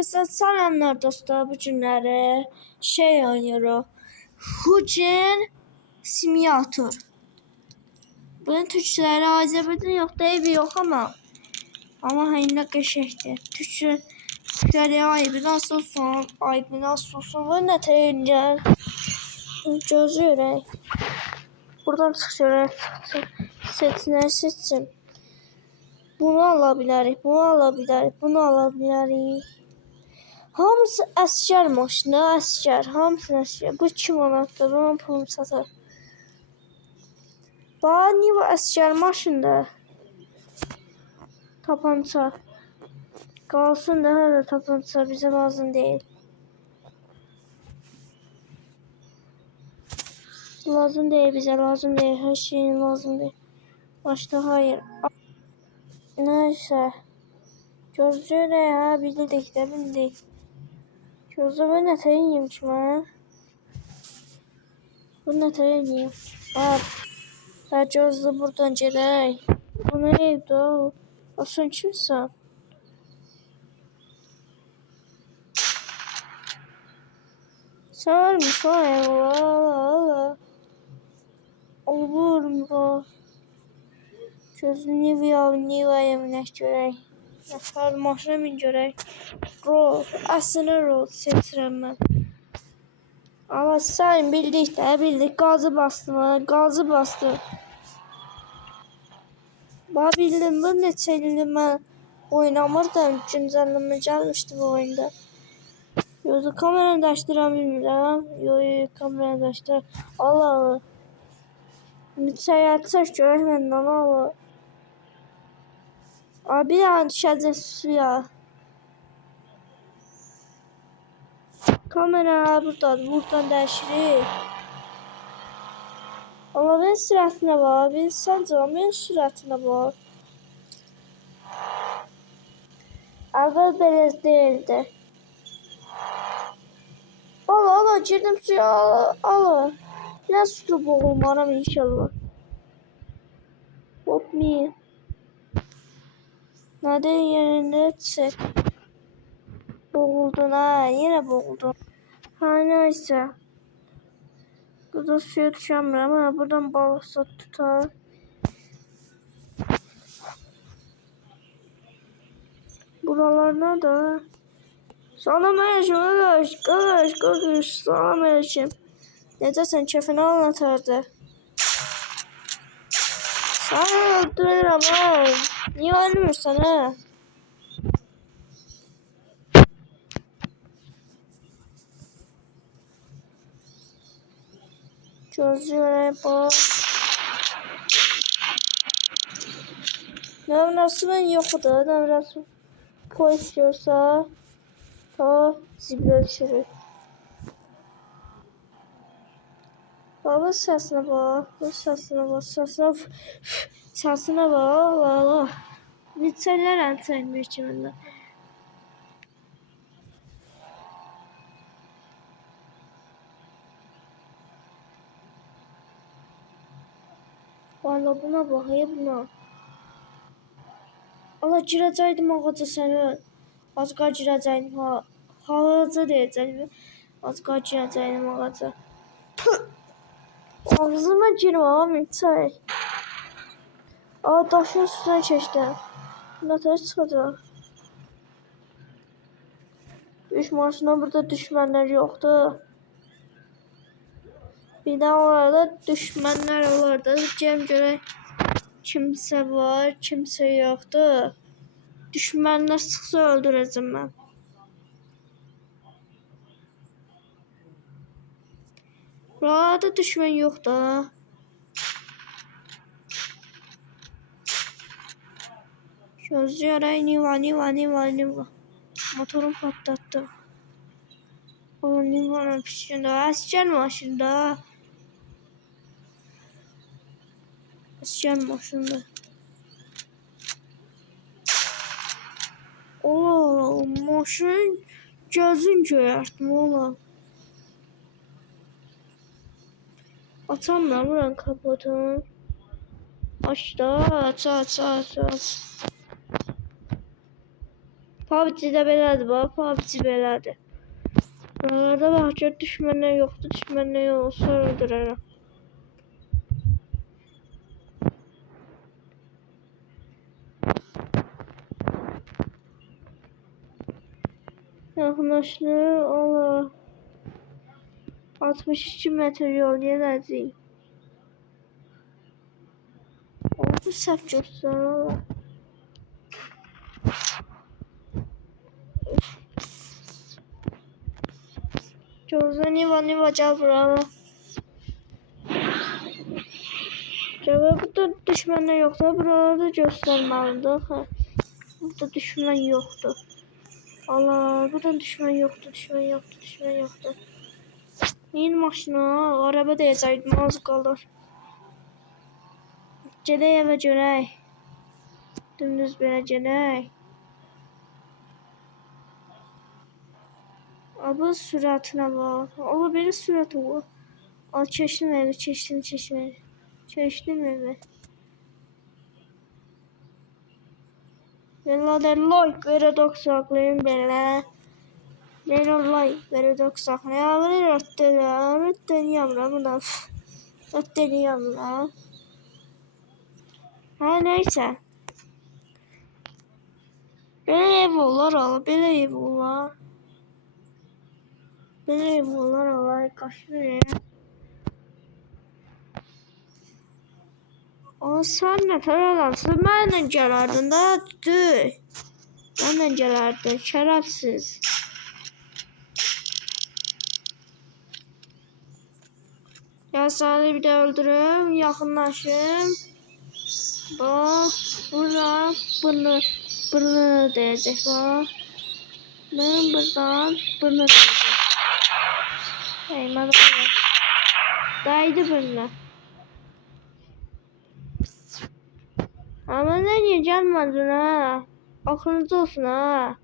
Herkese selamlar dostlar. Bu günləri oynuyoruz. Hugin Simulator. Bunun Türkçələri Azərbaycan yox, deyil yox ama hələ qəşəngdir. Türkçələri ayıbı nasıl olsun, ayıbı nasıl olsun. Bu nə təyəncər? Gözləyək. Buradan çıxacaq. Seçin. Bunu ala bilərik, bunu ala bilərik, bunu ala bilərik. Hamısı əskər maşını, əskər. Hamısı əskər. Bu 2 manatdır, onun pulunu satar. Bax, niyə bu əskər maşındır? Tapança. Qalsın da, hələ tapança bizə lazım deyil. Lazım deyil bizə, lazım deyil. Hər şeyin lazım deyil. Başda hayır. Nəysə. Gözləyək, hə, bildik də, bildik. Gözlə, nə təyəyim ki mən? Bu nə təyəyim? Hə, gözlə, buradan gedək. Bu nə evdə o? Sən kimsən? Sən ölmüsən, Allah. Olur mu? Gözünü Nivaya minək görək. Nəfər maşına min görək. Road, əslində road seçirəm mən. Amma sən bildik də, bildik. Qazı bastım. Bax, bildim, bu neçə ildir mən oynamırdım. Güncəlləmə gəlmişdi bu oyunda. Yoxsa kameranı dəyişdirəm bilmirəm. Yox, kameranı dəyişdirəm. Allah. Müsəyət çək görək məndən, Allah. Abi, bir an düşəcək suya. Kamera buradadır. Buradan dəyişirik. Allah, ben sürətinə bax. Ben sürətinə bax. Əvvəl belə deyildi. Allah, girdim suya. Allah. Biraz su boğulmaram inşallah. Hop me. Nədir yerində çək. Boğuldun ha. Yine boğuldun. Ha, neyse. Burada suya düşəmirəm. Ha, buradan balıqsa tutar. Buralar nədir? Salam aleyküm, qardaş. Salam aleyküm. Necəsən, kefini anlatırdı. Sana öldürürəm ha. Niyə ölmürsən ha? Gözləyərək bax. Nəvrasımın yoxudur. Nəvrasım polis görsə ta ziblə düşürür. Baba səsinə bax. Səsinə bax. Allah. Neçələr əl çəkmir ki məndə. Valla buna bax, buna. Allah, girəcəkdim ağaca səni. Az qal girəcəkdim. Ağaca deyəcəkdim. Az qal girəcəkdim ağaca. Ağzıma girmə, çək. Daşın üstünə keçdim. Nətər çıxacaq? Üç maşına burada düşmənlər yoxdur. Bir də orada düşmənlər olardı. Gəlin görək. Kimsə var, kimsə yoxdur. Düşmənlər sıxsa öldürəcəm mən. Burada düşmən yoxdur. Gözləyərək, Niva. Motorum patlattı. O, Niva'nın pişkində. Əskər maşında. Əskər maşında. Ola, maşın gözün göyərtmə ola. Açamıram buranın kapotunu. Aç. PUBG'də belədir, bax, PUBG belədir. Buralarda bax, gör, düşmənlər yoxdur, düşmənlər olsa öldürərəm. Yaxınlaşdı, Allah. 62 metr yol yenəcəyik. Bu səhv göstərir, Allah. Gözlə, Niva gəl bura. Gəl, burada düşmənlər yoxdur, buralarda göstərməlidir. Burada düşmən yoxdur. Allah, buradan düşmən yoxdur, düşmən yoxdur. Neyin maşına, araba deyəcəkdim, az qalır. Gedək evə görək. Dümdüz belə gedək. Abi sürətinə bax. Allah, belə sürət olur. Al, keçdim evi, keçdim evi. Belə like verədək saxlayın belə. Belə like verədək saxlayın. Rəddəliyəm. Ha, neysə. Belə ev olar, Allah, belə ev olar. Belə ev olar, Allah, qaşır. O, sən nətər adamsın? Mənlə gələrdin də, düz. Mənlə gələrdin, şərəfsiz. Ya səni bir də öldürüm, yaxınlaşım. Bax, bura, bunu deyəcək, bax. Mən buradan bunu deyəcək. Hey, mən bunu. Daydı bunu. Ama niye gelmedin ha? Aklınızda olsun ha.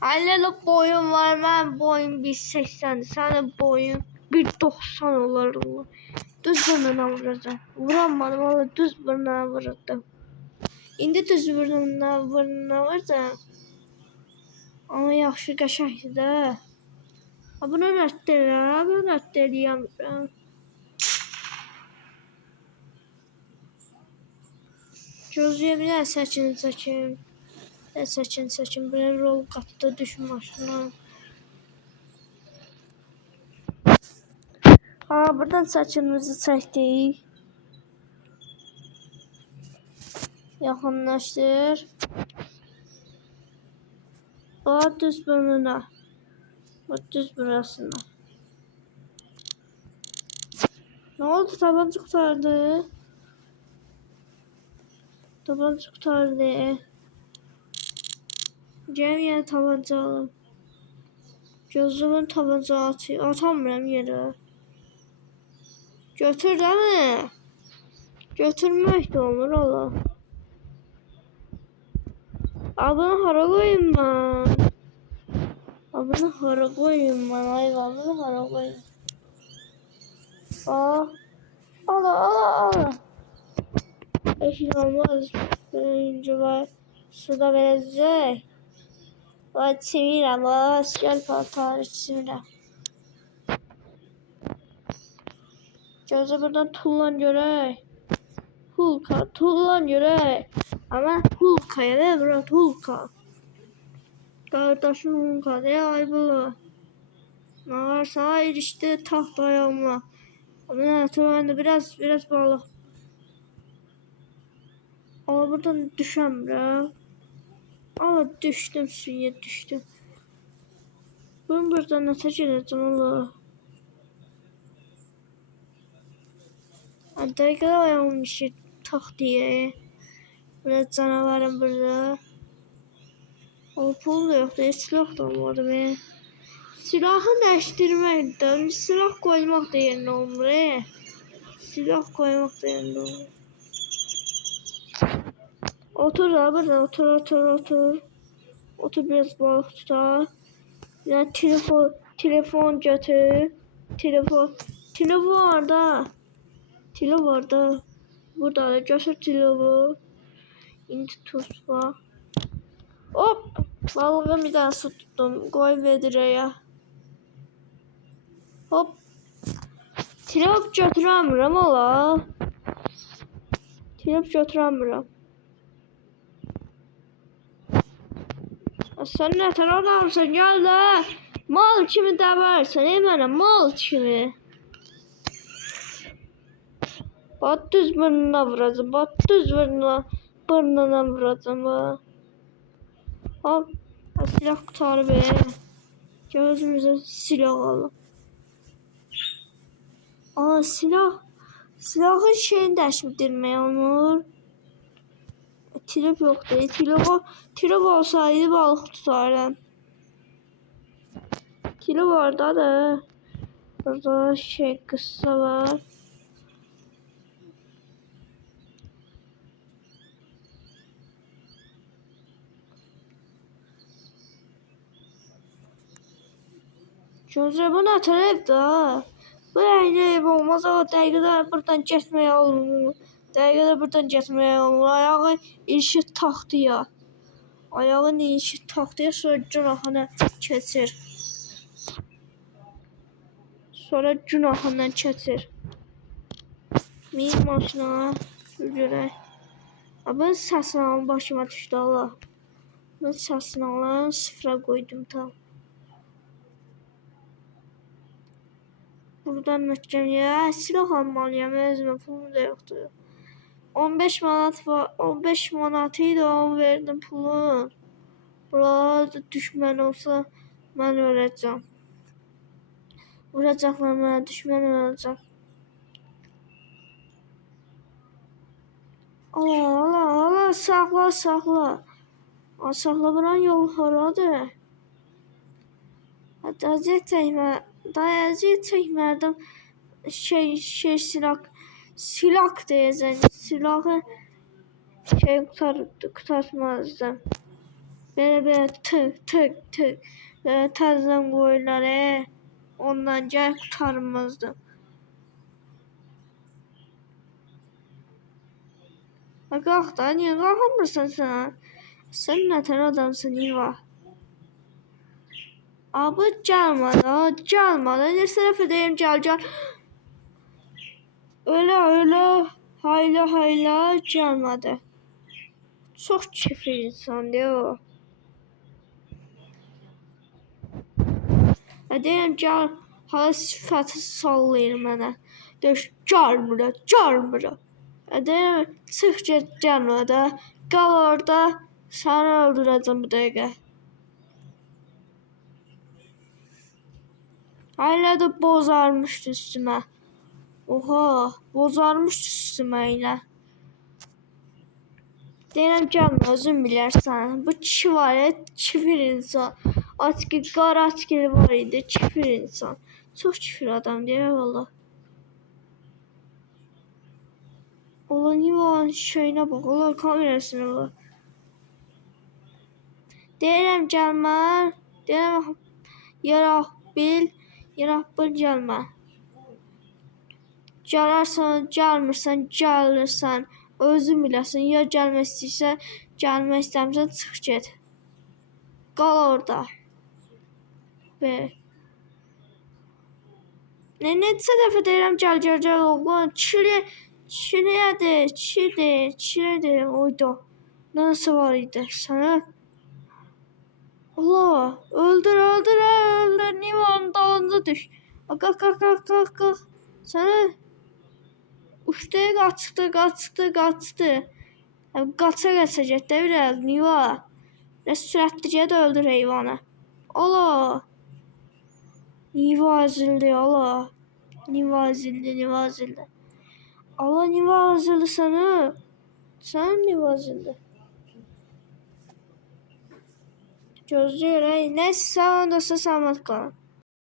Hala boyun var, ben boyum 1.80, senin boyun 1.90 olur. Düz burnuna vuracağım. Vuramadım, valla düz burnuna vurdum. İndi düz burnuna vuracağım. Ama yaxşı qəşəngdir də. Bunu rədd eləyəm. Gözləyə bilər, səkin. Böyle rol qatda düşün maşına. Ha, buradan saçımızı çəkdik. Yaxınlaşdır. Bax, düz burnuna. Bax, düz burasına. Ne oldu? Tabanca kurtardı. Gel yine tabanca alım. Gözümün tabanca atıyor. Atamıyorum yere. Götür değil mi? Götürmek de olur Allah. Abını hara koyayım ben. Ay vallahi hara koyayım. Ala. Eşit olmaz. Önce var. Suda verecek. Var çevirəm. Gel paltarı çevirəm. Gözə buradan tullan görək. Hulka tullan görək. Ama Hulka'ya ne bırak Hulka. Kardeşim Hulka ne aybılı. Ne varsa erişti tahtaya olma. Ama ben de biraz balık. Ama buradan düşemiyorum. Ama düştüm suya düştüm. Ben buradan nasıl geleceğim Allah. Hatta kadar ayağımmış tahtaya. Burada canavarım burada. O pul da yoktu. Silah da olmadı be. Silahı değiştirmekten silah koymak da yerine olmuyor. Otur abi, otur. Otur biraz balık tutar. Yani telefon götür. Telefon var da. Burada da götür telefonu. İndi tuz var. Hop. Balığı bir daha su tuttum. Koy vedireye. Hop. Tirop götüremiyorum ola. Tirop götüremiyorum. Sen ne tane adamsın, gel de. Mal kimi dəvərsən, mənə mal kimi. Bat düz burnuna vuracağım. Bat düz burnuna vuracağım. Hop. Silah kurtarı be. Gözümüze silah alalım. Aa silah. Silahın şeyini dəşmirdirmək olur. Tirip yoktu. Tirip olsaydı balık tutardım. Tirip orada da. Burada şey kısa var. Gözle bu ne tarafta? Bu ev olmaz ama dəqiqədə buradan getməyə olmur. Dəqiqədə buradan getməyə olmur. Ayağı ilişir taxtıya. Ayağın ilişir taxtıya, sonra günahına keçir. Sonra günahından keçir. Min maşına görək. Ben səsini alım, başıma düşdü Allah. Ben səsini alım, sıfıra qoydum tam. Buradan nökəm ya, silah almalıyam, özümə pulum da yoxdur. 15 manat var, 15 manatıydı, onu verdim pulun. Burada düşmən olsa mən öləcəm. Vuracaqlar mənə, düşmən öləcəm. Allah, saxla. Saxla, buranın yolu haradır? Dayacı çəkmərdim. Silah deyəcəm. Silahı qurtarmazdım. Belə tık. Belə təzdən qoyurlar. Ondan gəl qurtarmazdım. Qalx da, niyə qalxmırsan sən? Sən nə tər adamsın, İva? Abi gəlmədi. Ne sərəf edeyim, gəl. Öyle hayla gəlmədi. Çox çifir insan diyor o. Deyirəm, gəl, hala sifəti sallayır mənə. Deyir, gəlmürəm. Deyirəm, çıx get, gəlmə də. Qal orada, səni öldürəcəm bu dəqiqə. Hala da bozarmışdı üstüme. Oha, bozarmışdı üstüme yine. Deyirəm, gəlmə, özün bilərsən. Bu kişi var ya, kifir insan. Qara açgili var idi, kifir insan. Çox kifir adam deyir valla. Allah, Nivan şeyinə bax, Allah kamerasına bax. Deyirəm, gəlmə. Deyirəm, yaraq bil gəlmə. Gələrsən, gəlmirsən, gəlirsən. Özün biləsən, ya gəlmək istəyirsən, gəlmək istəmirsən, çıx get. Qal orada. Be. Neçə dəfə deyirəm, gəl, oğlan. Çilədir. Oyda. Nasıl var idi sənə? Allah, öldür. Nivan dalınca düş. Qalx. Sənə uçtuya qaçdı. Qaça getdi biraz, Niva. Biraz sürətli get, öldür heyvanı. Allah. Niva əzildi, Allah. Niva əzildi. Allah, Niva əzildi sənə. Sən Niva əzildi. Gözləyir, neyse, sağ olun dostlar, salamat qalın.